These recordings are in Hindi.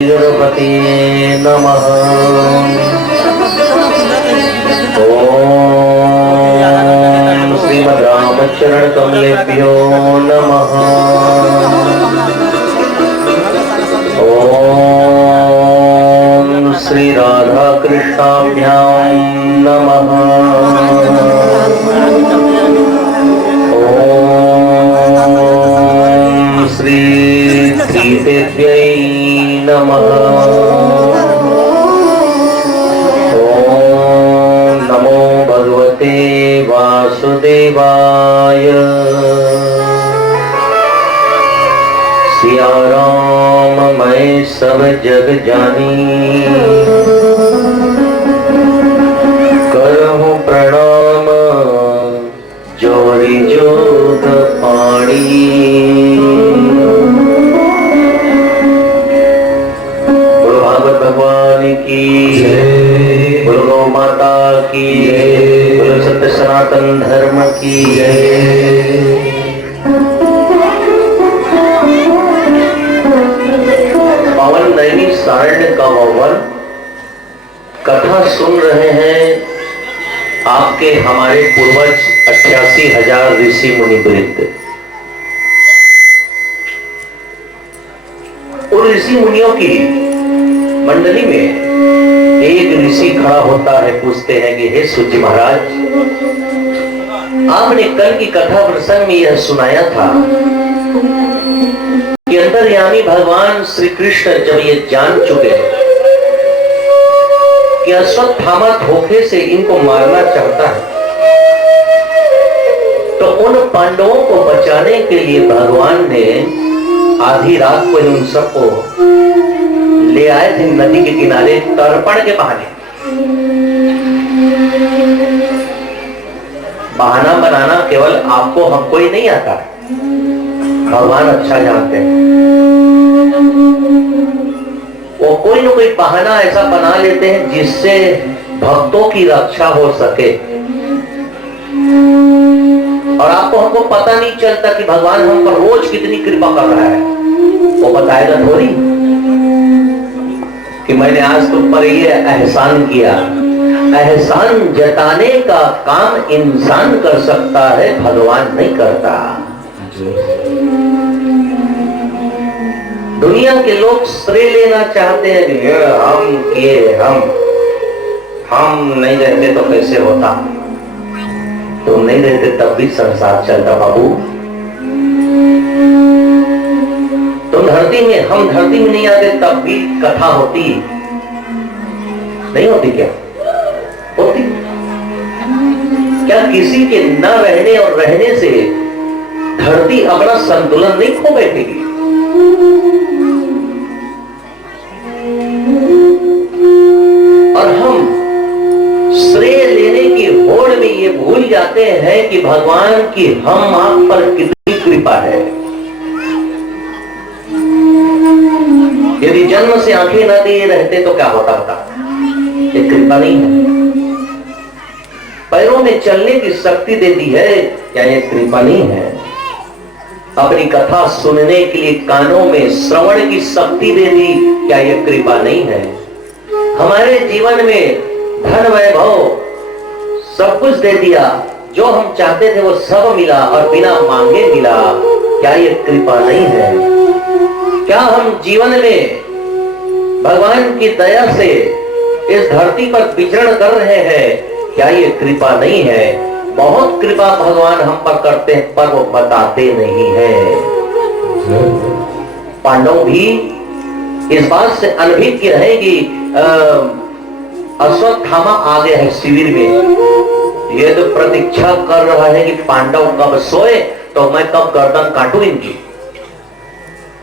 गणपते नमः। ओम श्रीमद् रामचरण कमलेभ्यो नमः। ओम श्री राधा कृष्णाभ्यां नमः। ओम श्री सीतेभ्यै नमः। ओम नमो भगवते वासुदेवाय। सिया राम मैं सब जग जानी, करहूं प्रणाम जोड़ी जोत पाणी। भगवान की जय, बोलो गौ माता की जय, बोलो सत्य सनातन धर्म की जय। पावन दैनिक सारण्य का वावन कथा सुन रहे हैं आपके हमारे पूर्वज 88,000 ऋषि मुनि वृंद। उन ऋषि मुनियों की मंडली में एक ऋषि खड़ा होता है, पूछते हैं कि हे सूर्य महाराज, आपने कल की कथा प्रसंग में यह सुनाया था कि अंतर्यामी भगवान श्री कृष्ण जब ये जान चुके कि अश्वत्थामा धोखे से इनको मारना चाहता है, तो उन पांडवों को बचाने के लिए भगवान ने आधी रात को उन सबको ले आए थे नदी के किनारे तर्पण के बहाने। बहाना बनाना केवल आपको हमको ही नहीं आता, भगवान अच्छा जानते हैं। वो कोई ना कोई बहाना ऐसा बना लेते हैं जिससे भक्तों की रक्षा हो सके, और आपको हमको पता नहीं चलता कि भगवान हम पर रोज कितनी कृपा कर रहा है। वो बताएगा थोड़ी कि मैंने आज तुम पर ये एहसान किया। एहसान जताने का काम इंसान कर सकता है, भगवान नहीं करता। दुनिया के लोग श्रेय लेना चाहते हैं कि हम किए, हम नहीं रहते तो कैसे होता। तुम नहीं रहते तब भी संसार चलता बाबू। तुम धरती में, हम धरती में नहीं आते तब भी कथा होती नहीं होती? क्या होती? क्या किसी के न रहने और रहने से धरती अपना संतुलन नहीं खो बैठेगी? और हम श्रेय लेने की होड़ में ये भूल जाते हैं कि भगवान की हम आप पर कितनी कृपा है। यदि जन्म से आंखें न दिए रहते तो क्या होता होता? ये कृपा नहीं है। पैरों में चलने की शक्ति देती है, क्या ये कृपा नहीं है? अपनी कथा सुनने के लिए कानों में श्रवण की शक्ति दे दी, क्या ये कृपा नहीं है? हमारे जीवन में धन वैभव सब कुछ दे दिया, जो हम चाहते थे वो सब मिला और बिना मांगे मिला, क्या ये कृपा नहीं है? क्या हम जीवन में भगवान की दया से इस धरती पर विचरण कर रहे हैं, क्या ये कृपा नहीं है? बहुत कृपा भगवान हम पर करते हैं, पर वो बताते नहीं है। पांडव भी इस बात से अनभिज्ञ रहे कि अश्वत्थामा आ गया है शिविर में। ये तो प्रतीक्षा कर रहा है कि पांडव कब सोए तो मैं कब गर्दन काटूं इनकी।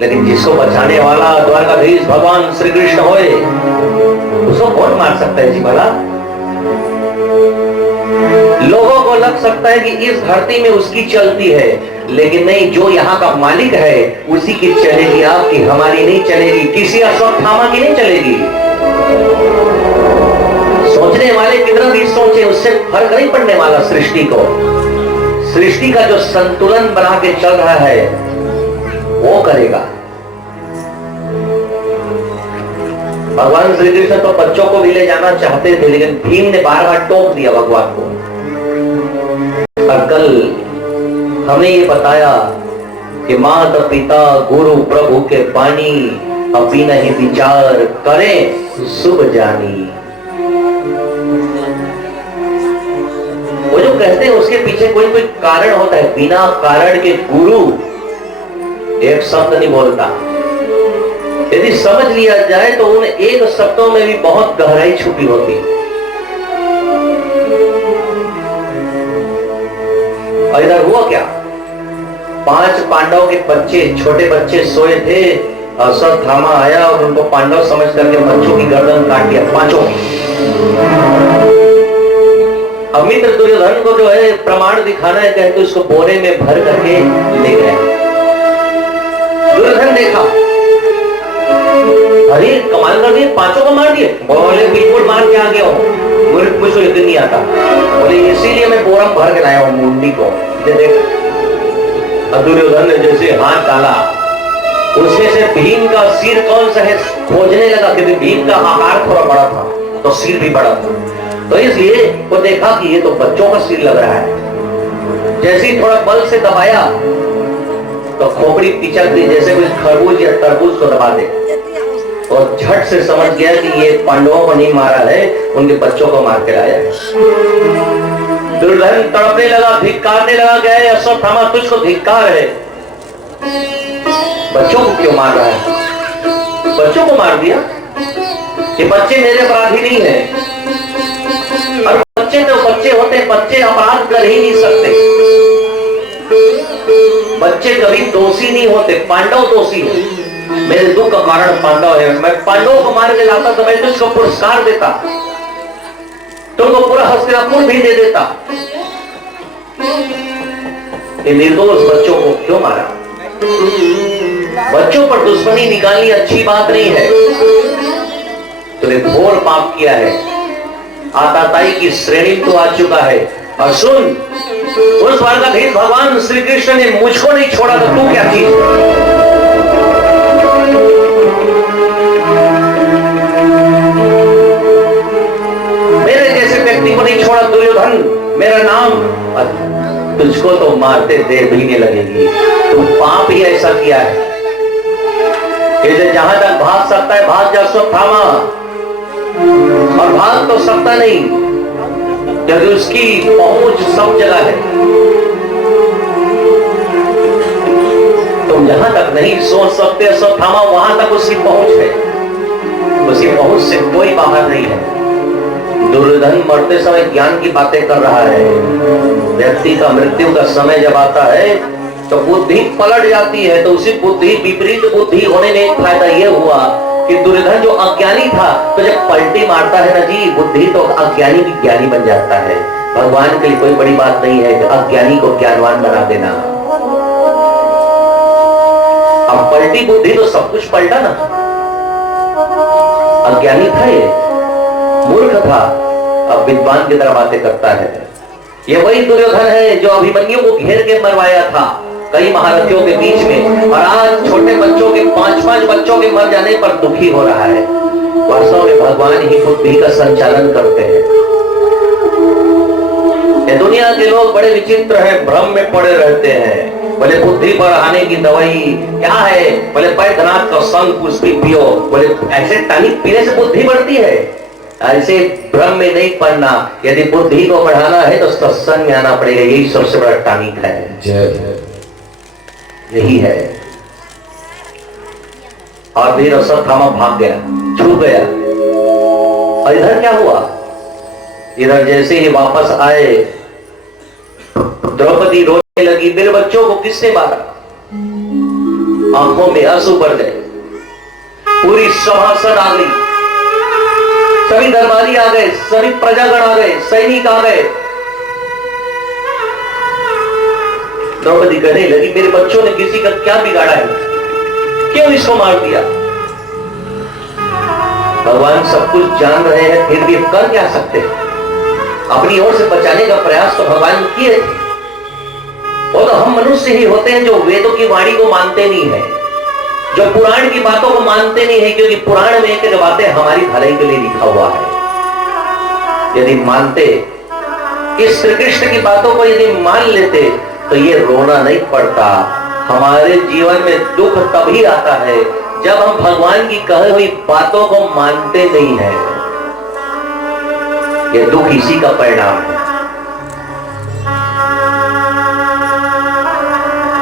लेकिन जिसको बचाने वाला द्वारकाधीश भगवान श्री कृष्ण होए, उसको कौन मार सकता है जी भला? लोगों को लग सकता है कि इस धरती में उसकी चलती है, लेकिन नहीं, जो यहाँ का मालिक है उसी की चलेगी। आपकी हमारी नहीं चलेगी, किसी अश्वत्थामा की नहीं चलेगी। सोचने वाले कितना भी सोचे, उससे फर्क नहीं पड़ने वाला सृष्टि को। सृष्टि का जो संतुलन बना के चल रहा है वो करेगा। भगवान श्री कृष्ण तो बच्चों को भी ले जाना चाहते थे, लेकिन भीम ने बार बार टोक दिया भगवान को। और कल हमें ये बताया कि माता पिता गुरु प्रभु के पानी, अपनी नहीं विचार करें शुभ जानी। वो जो कहते हैं उसके पीछे कोई कोई कारण होता है। बिना कारण के गुरु एक शब्द नहीं बोलता। यदि समझ लिया जाए तो उन एक शब्दों में भी बहुत गहराई छुपी होती है। और इधर हुआ क्या, 5 पांडव के बच्चे, छोटे बच्चे सोए थे। अश्वत्थामा आया और उनको पांडव समझ करके बच्चों की गर्दन काट दिया, 5 की। अब मित्र दुर्योधन को जो है प्रमाण दिखाना है, कहते उसको बोरे में भर करके ले गए। दुर्योधन देखा, अरे कमाल कर दिए, 5 को मार दिए। बोले बिल्कुल मार के आ गया हूं, मुझको यकीन नहीं आता। बोले इसीलिए मैं बोरा भर के लाया हूं मुंडी को। देख, दुर्योधन ने जैसे हाथ डाला, उसमें से भीम का सिर कौन सा है खोजने लगा, क्योंकि भीम का आकार थोड़ा बड़ा था तो सिर भी बड़ा था, तो इसलिए वो देखा कि ये तो बच्चों का सिर लग रहा है। जैसे ही थोड़ा बल से दबाया तो खोपड़ी पिचक दी, जैसे कोई खरबूज या तरबूज को दबा दे। और झट से समझ गया कि ये पांडवों को नहीं मारा है, उनके बच्चों को मार के लाया। दुर्योधन तड़पने लगा, धिक्कारने लगा, गए अश्वत्थामा तुझको धिक्कार है, बच्चों को क्यों मार रहा है? बच्चों को मार दिया, ये बच्चे मेरे अपराधी नहीं है। और बच्चे तो बच्चे होते हैं, बच्चे अपराध कर ही नहीं सकते, बच्चे कभी दोषी नहीं होते। पांडव दोषी है, मेरे दुख का कारण पांडव है। मैं पांडवों को मार के लाता तो मैं तुझको पुरस्कार देता, तुमको पूरा हस्तिनापुर भी दे देता। ये निर्दोष बच्चों को क्यों मारा? बच्चों पर दुश्मनी निकालनी अच्छी बात नहीं है। तूने घोर पाप किया है, आताताई की श्रेणी तो आ चुका है। और सुन, उस द्वारकाधीश भगवान श्री कृष्ण ने मुझको नहीं छोड़ा तो तू क्या चीज? मेरे जैसे व्यक्ति को नहीं छोड़ा दुर्योधन, मेरा नाम, तुझको तो मारते देर भी नहीं लगेगी। तू पाप ही ऐसा किया है, इसे जहां तक भाग सकता है भाग जा अश्वत्थामा, और भाग तो सकता नहीं क्योंकि उसकी पहुंच सब जगह है। तुम जहां तक नहीं सोच सकते अश्वत्थामा, वहां तक उसकी पहुंच है, उसकी पहुंच से कोई बाहर नहीं है। दुर्योधन मरते समय ज्ञान की बातें कर रहा है। व्यक्ति का मृत्यु का समय जब आता है तो बुद्धि पलट जाती है, तो उसी बुद्धि, विपरीत बुद्धि होने में एक फायदा यह हुआ कि दुर्योधन जो अज्ञानी था, तो जब पलटी मारता है ना जी बुद्धि, तो अज्ञानी भी ज्ञानी बन जाता है। भगवान के लिए कोई बड़ी बात नहीं है कि अज्ञानी को ज्ञानवान बना देना। अब पलटी बुद्धि तो सब कुछ पलटा ना। अज्ञानी था ये, मूर्ख था, अब विद्वान की तरह बातें करता है। ये वही दुर्योधन है जो अभिमन्यु को घेर के मरवाया था कई महारथियों के बीच में, और आज छोटे बच्चों के 5-5 बच्चों के मर जाने पर दुखी हो रहा है। वास्तव में भगवान ही बुद्धि का संचालन करते हैं। ये दुनिया के लोग बड़े विचित्र हैं, भ्रम में पड़े रहते हैं। बोले बुद्धि बढ़ाने की दवाई क्या है? बोले बैद्यनाथ का संग पुष्पी पियो। बोले ऐसे टॉनिक पीने से बुद्धि बढ़ती है? ऐसे भ्रम में नहीं पड़ना। यदि बुद्धि को बढ़ाना है तो सत्संग में आना पड़ेगा, यही सबसे बड़ा टॉनिक है। यही है। और फिर अश्वत्थामा भाग गया, छूट गया। और इधर क्या हुआ? इधर जैसे ही वापस आए, द्रौपदी रोने लगी, मेरे बच्चों को किसने मारा? आंखों में आंसू भर गए। पूरी सभासद आ गई, सभी दरबारी आ गए, सभी प्रजागण आ गए, सैनिक आ गए। द्रौपदी कहने लगी, मेरे बच्चों ने किसी का क्या बिगाड़ा है, क्यों इसको मार दिया? भगवान सब कुछ जान रहे हैं, फिर भी कर क्या सकते हैं? अपनी ओर से बचाने का प्रयास तो भगवान किए थे। वो तो हम मनुष्य ही होते हैं जो वेदों की वाणी को मानते नहीं है। जो पुराण की बातों को मानते नहीं है, क्योंकि पुराण में एक बातें हमारी भलाई के लिए लिखा हुआ है। यदि मानते, इस श्री कृष्ण की बातों को यदि मान लेते, तो ये रोना नहीं पड़ता। हमारे जीवन में दुख तभी आता है जब हम भगवान की कही हुई बातों को मानते नहीं हैं। ये दुख इसी का परिणाम है।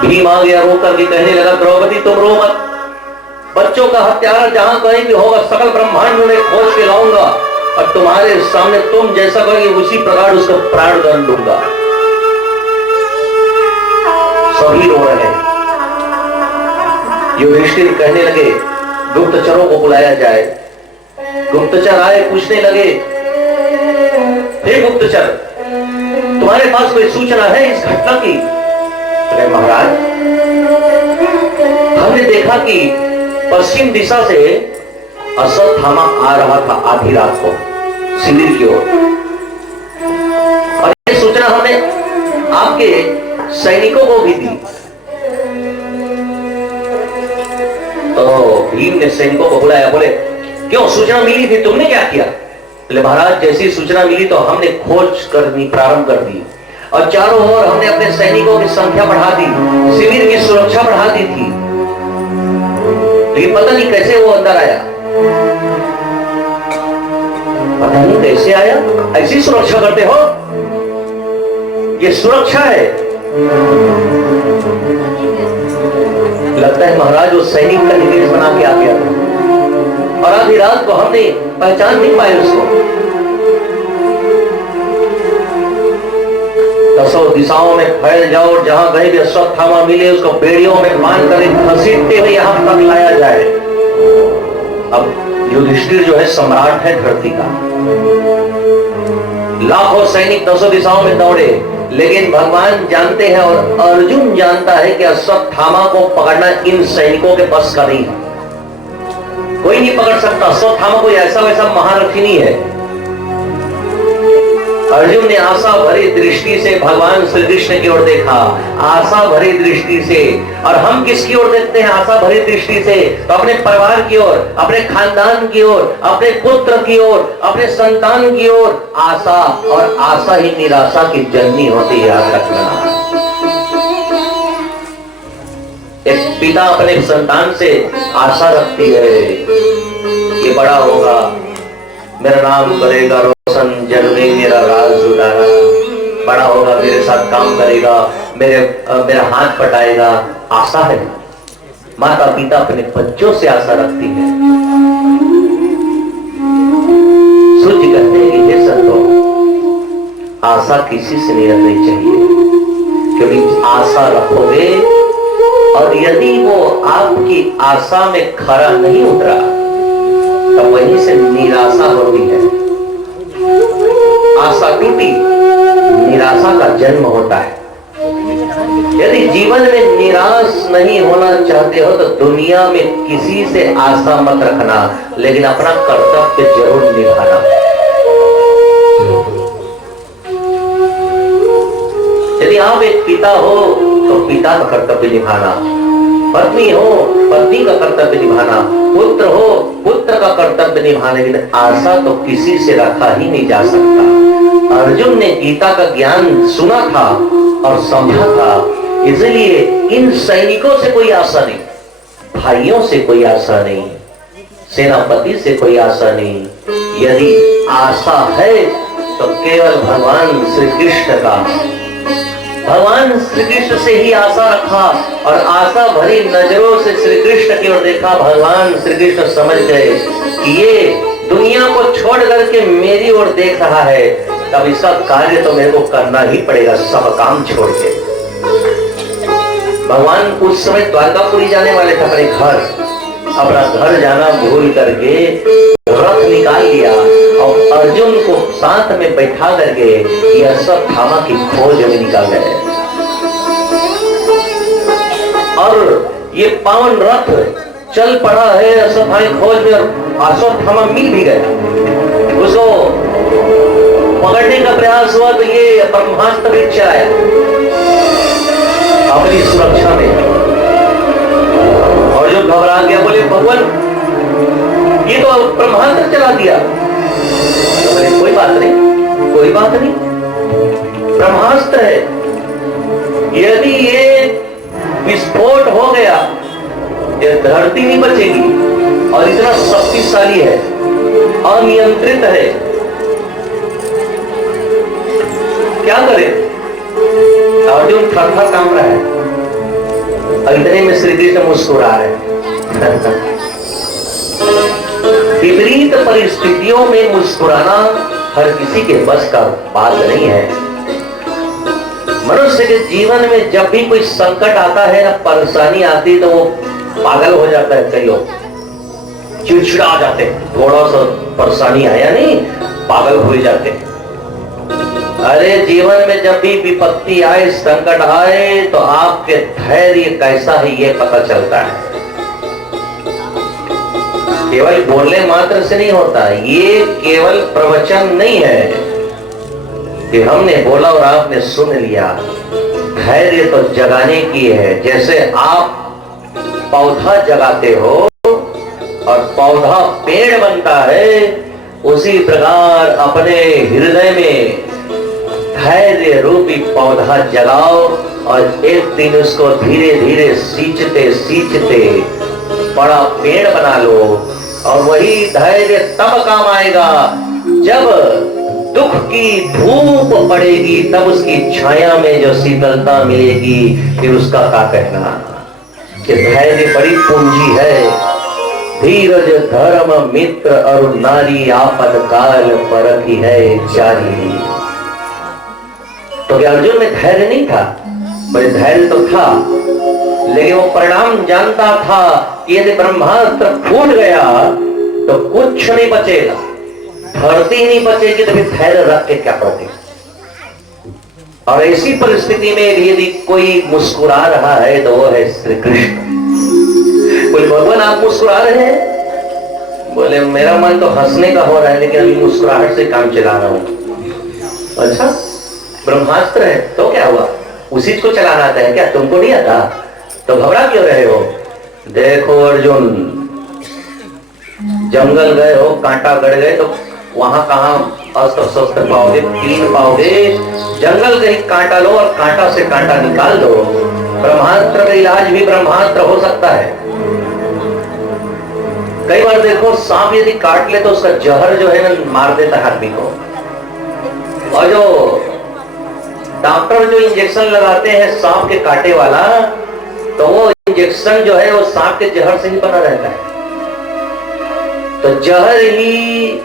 भीम आ गया रो करके कहने लगा, द्रौपदी तुम रो मत, बच्चों का हत्यारा जहां कहीं भी होगा सकल ब्रह्मांड में खोज के लाऊंगा और तुम्हारे सामने तुम जैसा कहोगे उसी प्रकार उसका प्राण दंड दूंगा। सभी रो रहे हैं। युधिष्ठिर कहने लगे गुप्तचरों को बुलाया जाए। गुप्तचर आए, पूछने लगे, हे गुप्तचर, तुम्हारे पास कोई सूचना है इस घटना की? अरे महाराज, हमने देखा कि पश्चिम दिशा से अश्वत्थामा आ रहा था आधी रात को शिविर की ओर, और ये सूचना हमने आपके सैनिकों को भी दी। तो भीम ने सैनिकों को बुलाया, बोले क्यों, सूचना मिली थी, तुमने क्या किया? बोले महाराज, जैसी सूचना मिली तो हमने खोज करनी प्रारंभ कर दी और चारों ओर हमने अपने सैनिकों की संख्या बढ़ा दी, शिविर की सुरक्षा बढ़ा दी थी। लेकिन पता नहीं कैसे वो अंदर आया, पता नहीं कैसे आया। ऐसी सुरक्षा करते हो? ये सुरक्षा है? लगता है महाराज वो सैनिक का निवेश बना के आ गया था और आधी रात को हमने पहचान नहीं पाए उसको। दसों दिशाओं में फैल जाओ और जहां कहीं भी अश्वत्थामा मिले उसको बेड़ियों में बांध कर घसीटते हुए यहां तक लाया जाए। अब युधिष्ठिर जो है सम्राट है धरती का, लाखों सैनिक दसों दिशाओं में दौड़े, लेकिन भगवान जानते हैं और अर्जुन जानता है कि अश्वत्थामा को पकड़ना इन सैनिकों के बस का नहीं है। कोई नहीं पकड़ सकता। अश्वत्थामा कोई ऐसा वैसा महारथी नहीं है। अर्जुन ने आशा भरी दृष्टि से भगवान श्री कृष्ण की ओर देखा, आशा भरी दृष्टि से। और हम किसकी ओर देखते हैं आशा भरी दृष्टि से? तो अपने परिवार की ओर, अपने खानदान की ओर, अपने पुत्र की ओर, अपने संतान की ओर। आशा, और आशा ही निराशा की जननी होती है। याद रखना, एक पिता अपने संतान से आशा रखती है, ये बड़ा होगा, मेरा नाम करेगा रोशन, जग में मेरा राज जुटाना, बड़ा होगा, मेरे साथ काम करेगा, मेरा हाथ पटाएगा। आशा है। माता पिता अपने बच्चों से आशा रखती है। सूर्य कहते हैं कि हे संतों, आशा किसी से नहीं रखनी चाहिए, क्योंकि आशा रखोगे और यदि वो आपकी आशा में खरा नहीं उतरा तो वहीं से निराशा होती है। आशा टूटी, निराशा का जन्म होता है। यदि जीवन में निराश नहीं होना चाहते हो तो दुनिया में किसी से आशा मत रखना, लेकिन अपना कर्तव्य जरूर निभाना। यदि आप एक पिता हो तो पिता का कर्तव्य निभाना, पत्नी हो पत्नी का कर्तव्य निभाना, पुत्र हो पुत्र का कर्तव्य निभाने। लेकिन आशा तो किसी से रखा ही नहीं जा सकता। अर्जुन ने गीता का ज्ञान सुना था और समझा था, इसलिए इन सैनिकों से कोई आशा नहीं, भाइयों से कोई आशा नहीं, सेनापति से कोई आशा नहीं। यदि आशा है तो केवल भगवान श्री कृष्ण का, भगवान श्री कृष्ण से ही आशा रखा और आशा भरी नजरों से श्री कृष्ण की ओर देखा। भगवान श्री कृष्ण समझ गए कि ये दुनिया को छोड़ करके मेरी ओर देख रहा है, तब इसका कार्य तो मेरे को करना ही पड़ेगा, सब काम छोड़ के। भगवान उस समय द्वारकापुरी जाने वाले थे, अपने घर, अपना घर जाना भूल करके रथ निकाल लिया और अर्जुन को साथ में बैठा करके ये अश्वत्थामा की खोज में निकल गए। और ये पावन रथ चल पड़ा है अश्वत्थामा की खोज में, और अश्वत्थामा मिल भी गया। उसको पकड़ने का प्रयास हुआ तो ये ब्रह्मास्त्र भी चलाया अपनी सुरक्षा में, और अर्जुन घबरा गया, बोले भगवान ये तो ब्रह्मास्त्र चला दिया। तो बोले कोई बात नहीं, कोई बात नहीं, ब्रह्मास्त्र है, यदि ये विस्फोट हो गया ये धरती नहीं बचेगी, और इतना शक्तिशाली है, अनियंत्रित है, क्या करे? अर्जुन थर-थर कांप रहा है, और इतने में श्री कृष्ण मुस्कुरा रहे हैं। विपरीत परिस्थितियों में मुस्कुराना हर किसी के बस का बात नहीं है। मनुष्य के जीवन में जब भी कोई संकट आता है ना, परेशानी आती है, तो वो पागल हो जाता है। कई लोग चिड़चिड़ा जाते हैं, थोड़ा सा परेशानी आया नहीं पागल हो जाते हैं। अरे जीवन में जब भी विपत्ति आए, संकट आए, तो आपके धैर्य कैसा है ये पता चलता है। केवल बोलने मात्र से नहीं होता, ये केवल प्रवचन नहीं है कि हमने बोला और आपने सुन लिया। धैर्य तो जगाने की है। जैसे आप पौधा जगाते हो और पौधा पेड़ बनता है, उसी प्रकार अपने हृदय में धैर्य रूपी पौधा जगाओ, और एक दिन उसको धीरे धीरे सींचते सींचते बड़ा पेड़ बना लो। और वही धैर्य तब काम आएगा जब दुख की धूप पड़ेगी, तब उसकी छाया में जो शीतलता मिलेगी, फिर उसका क्या कहना कि धैर्य बड़ी पूंजी है। धीरज धर्म मित्र और नारी, आपद काल परखी है जारी। तो क्या अर्जुन में धैर्य नहीं था? बड़े धैर्य तो था, लेकिन वो परिणाम जानता था कि यदि ब्रह्मास्त्र फूट गया तो कुछ नहीं बचेगा, धरती नहीं बचेगी, तो फिर धैर्य रख के क्या करोगे? और ऐसी परिस्थिति में यदि कोई मुस्कुरा रहा है तो वो है श्री कृष्ण। बोले भगवान आप मुस्कुरा रहे हैं? बोले मेरा मन तो हंसने का हो रहा है, लेकिन अभी मुस्कुराहट से काम चला रहा हूं। अच्छा, ब्रह्मास्त्र है तो क्या हुआ? उसी को चलाना आता है क्या? तुमको नहीं आता? तो घबरा क्यों रहे हो? देखो अर्जुन, जंगल गए हो, कांटा गड़ गए, तो वहां कहां अस्त्र शस्त्र पाओगे, तीन पाओगे? जंगल कहीं कांटा लो और कांटा से कांटा निकाल दो। ब्रह्मास्त्र का इलाज भी ब्रह्मास्त्र हो सकता है। कई बार देखो, सांप यदि काट ले तो उसका जहर जो है ना मार देता है आदमी को। और जो डॉक्टर जो इंजेक्शन लगाते हैं सांप के कांटे वाला, तो वो इंजेक्शन जो है वो सांप के जहर से ही बना रहता है। तो जहर ही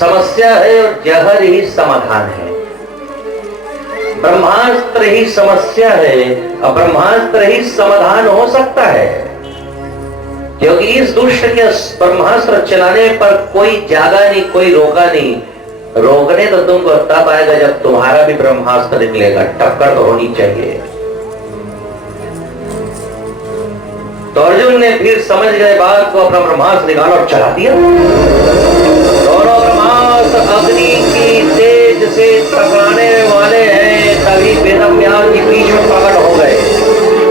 समस्या है और जहर ही समाधान है। ब्रह्मास्त्र ही समस्या है और ब्रह्मास्त्र ही समाधान हो सकता है, क्योंकि इस दुष्ट के ब्रह्मास्त्र चलाने पर कोई जागा नहीं, कोई रोका नहीं। रोकने तो तुमको तब आएगा जब तुम्हारा भी ब्रह्मास्त्र निकलेगा। टक्कर तो होनी चाहिए। तो अर्जुन ने फिर समझ गए बात को, अपना ब्रह्मास्त्र निकाला और चला दिया। दोनों ब्रह्मास्त्र अग्नि की तेज से टकराने वाले हैं, तभी वेदव्यास जी बीच में प्रकट हो गए।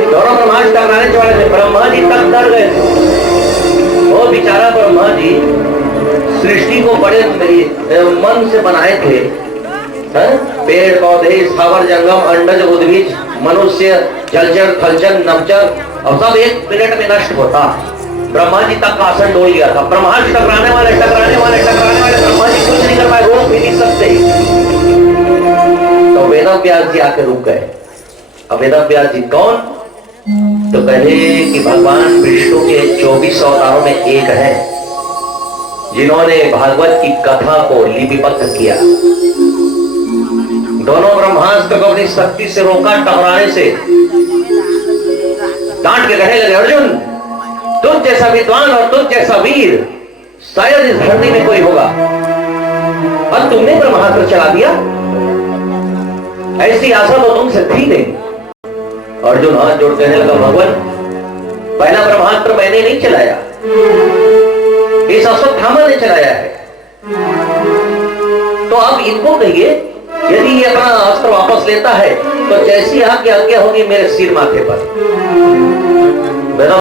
दोनों ब्रह्मास्त्र टकराने वाले थे, ब्रह्मा जी तक डर गए। वो बेचारा ब्रह्मा जी सृष्टि को बड़े मन से बनाए थे। पेड़ पौधे, स्थावर जंगम, अंडज उद्भिज, मनुष्य, जलचर, थलचर, नभचर, और सब एक मिनट में नष्ट होता। ब्रह्मा जी तक का आसन डोल गया था। ब्रह्मास्त्र टकराने वाले ब्रह्मा जी कुछ नहीं कर पाए, रोक भी नहीं सकते। तो वेदव्यास जी आके रुक गए। अब वेदव्यास जी कौन? तो कहे कि भगवान विष्णु के 24 अवतारों में एक है, जिन्होंने भागवत की कथा को लिपिबद्ध किया। दोनों ब्रह्मास्त्र को अपनी शक्ति से रोका टकराने से। डांट के कहने लगे, अर्जुन तुझ जैसा विद्वान और तुझ जैसा वीर शायद इस धरती में कोई होगा, और तुमने ब्रह्मास्त्र चला दिया। ऐसी आशा तो तुमसे थी नहीं। अर्जुन हाथ जोड़ कहने लगा, भगवान पहला ब्रह्मास्त्र मैंने नहीं चलाया, इस अश्वत्थामा ने चलाया है। तो आप इनको कहिए, यदि ये अपना अस्त्र वापस लेता है तो जैसी आपकी आज्ञा होगी मेरे सिर माथे पर।